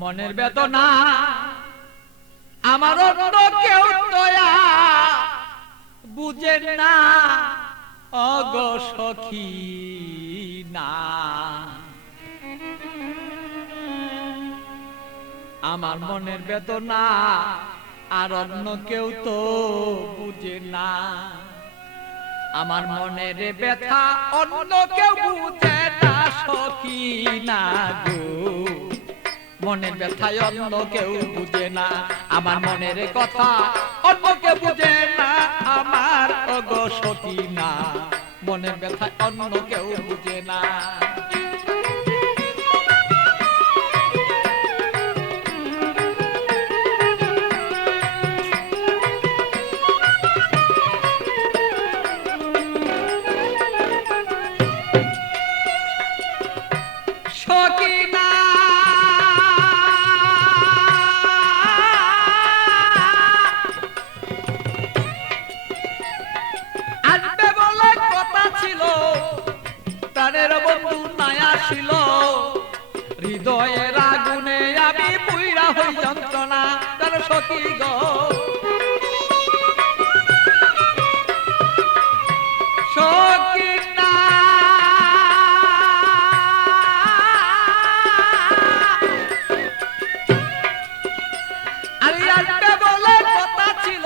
মনের বেদনা আমার অন্য কেউ দয়া বুঝে না অগ সখী না। আমার মনের বেদনা আর অন্য কেউ তো বুঝে না। আমার মনের ব্যথা অন্য কেউ বুঝে না সখী না গো। মনের ব্যথায় অন্য কেউ বুঝে না, আমার মনের কথা অন্য কেউ বুঝে না আমার অগ সখী না। মনের ব্যথায় অন্য কেউ বুঝে না। হৃদয়ের আগুনে আমি পুইরা হই যন্ত্রণা তার সখী গো। সখী না আরে আজকে বলে কথা ছিল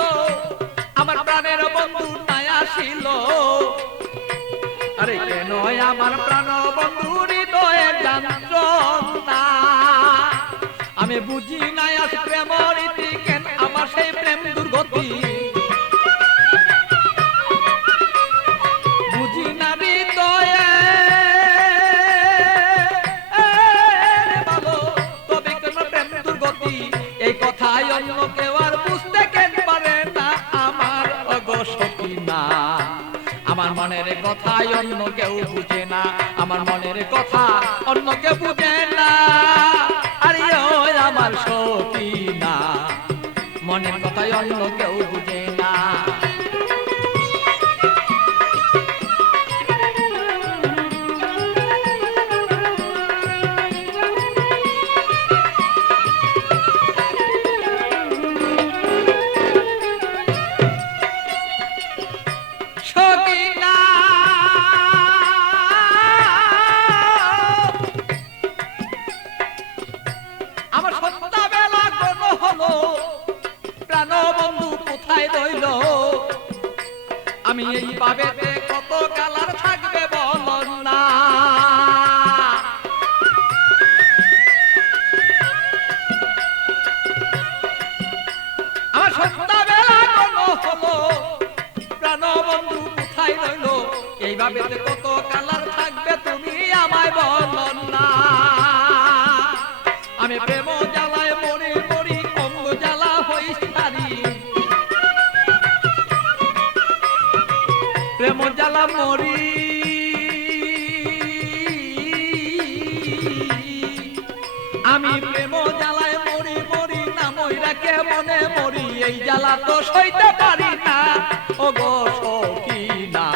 আমার প্রাণের বন্ধু নাই আসিল। আরে কেন আমার প্রাণ বন্ধু হৃদয়ের যন্ত্রণা আমি বুঝি নাই আজ প্রেমের রীতি কেন আমার সেই প্রেম দুর্গতি। বুঝি না হৃদয়ে ভালো তবে কেন প্রেম দুর্গতি। এই কথাই অন্য কেউ আর বুঝতে কেন পারে না আমার অগ সখী না। আমার মনের কথাই অন্য কেউ বুঝে না, আমার মনের কথা অন্য কেউ বুঝে না। আরে ওই আমার সখী না, মনের কথাই অন্য কেউ বুঝে না। আমি এই পাবেতে কত কালার থাকবে বল না। আমার সন্ধ্যাবেলা কোনো হলো প্রাণ বন্ধু কোথায় রইল। এই ভাবেতে কত কালার থাকবে তুমি আমায় বল না। আমি প্রেম জ্বালায় মরি মরি অঙ্গ জ্বালা হই সারি। প্রেম জ্বালা মরি আমি প্রেম জ্বালায় মরি মরি না মইরা কে মনে মরি। এই জ্বালা তো সইতে পারি না ও গো সখী না।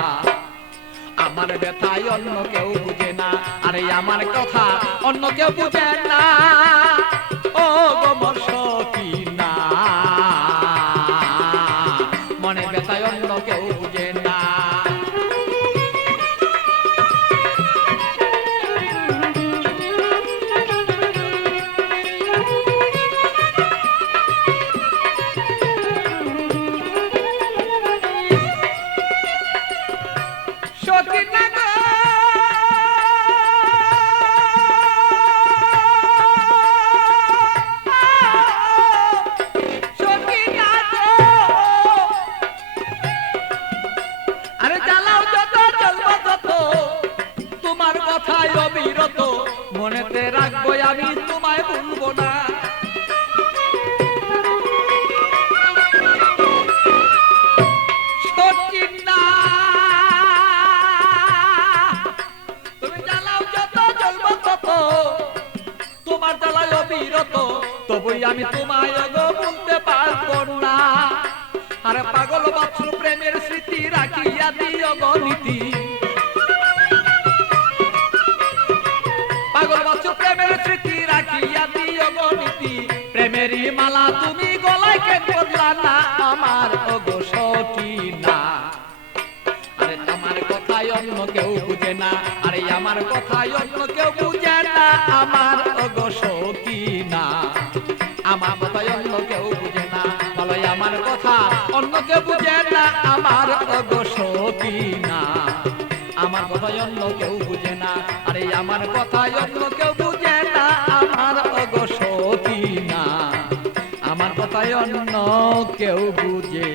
আমার ব্যথায় অন্য কেউ বুঝে না, আরে আমার কথা অন্য কেউ বুঝে না ও গো মোর সখী না। মনের ব্যথায় অন্য কেউ বুঝে না। মনেতে রাখবো আমি তোমায় ভুলবো না। সত্যি না তুমি জ্বালাও যত জ্বলবো তত তোমার জ্বালায় অবিরত তবুই আমি তোমায় ভুলতে পারবো না। আরে পাগল বাছুর প্রেমের স্মৃতি রাখিয়া দিও গণিতি। পাগল বাছুর প্রেমের স্মৃতি রাখিয়া দিও গণিতি। অন্য কেউ বুঝে না, আরে আমার কথায় অন্য কেউ বুঝে না, আমার ওগো সখী না। আমার কথায় অন্য কেউ বুঝে না, বলো আমার কথা অন্য কেউ বুঝে না, আমার ওগো সখী না। আমার কথায় অন্য কেউ বুঝে না, আরে আমার কথায় অন্য কেউ বুঝে না, আমার ওগো সখী না। আমার কথায় অন্য কেউ বুঝে